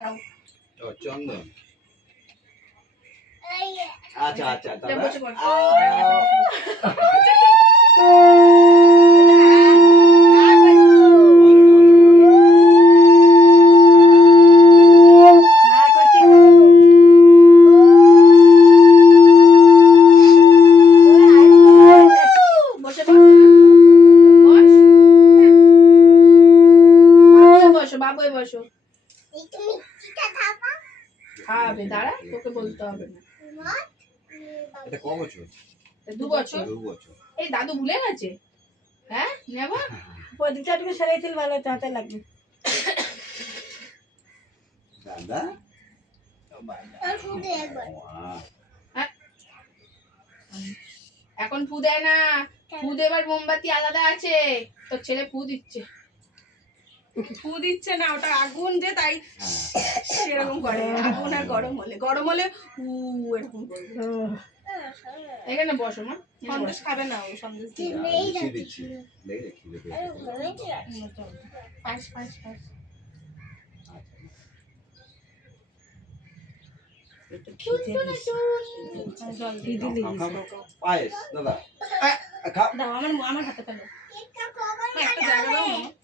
চন্দন আচ্ছা আচ্ছা বাবু বসো খাবে দাঁড়া তোকে বলতে হবে না এটা ক বছর 2 বছর এই দাদু ভুলে গেছে হ্যাঁ নেব পদিটা তুমি সরাই দিল ভালো হাতে লাগবে দাদা এখন ফু দেয় না ফু দেবার মোমবাতি আলাদা আছে তোর ছেলে ফু দিচ্ছে না ওটা আগুন যে তাই সেরকম করে আগুন আর গরম হলে এরকম করবে এখানে বসো মা সন্দেশ খাবে না ও সন্দেশ দিচ্ছি পাঁচ পায়েস দাদা আমার হাতে ফেলো একটা জায়গা দাও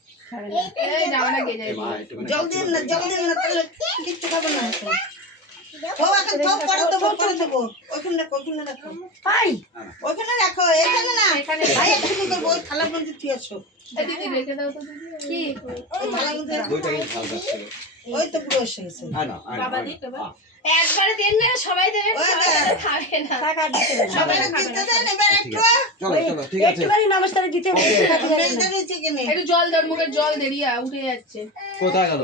এই জামাটা গে যায় জল দিন না তাহলে কিচ্ছু খাবে না ও এখন তো পড়ে তো বলতে থাকো ওখানে রাখো পাই ওখানে রাখো এখানে না এখানে ভাই একটু করে বই থালা বন্ধ দিয়ে আসো দিদি রেখে দাও তো দিদি কি ওই থালা বন্ধ দুইটা কি খাওয়া যাচ্ছে ওই তো পুরো এসে গেছে বাবা দিক একবারে দেন না সবাই দেবে খাবে না টাকা দিতে সবাই দিতে দেন এবার একটু চলো ঠিক আছে একটুখানি নমস্কার দিতে হবে একটু জল দেন মুখে জল দেরিয়া উঠে যাচ্ছে কোথায় গেল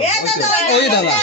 ওই দাদা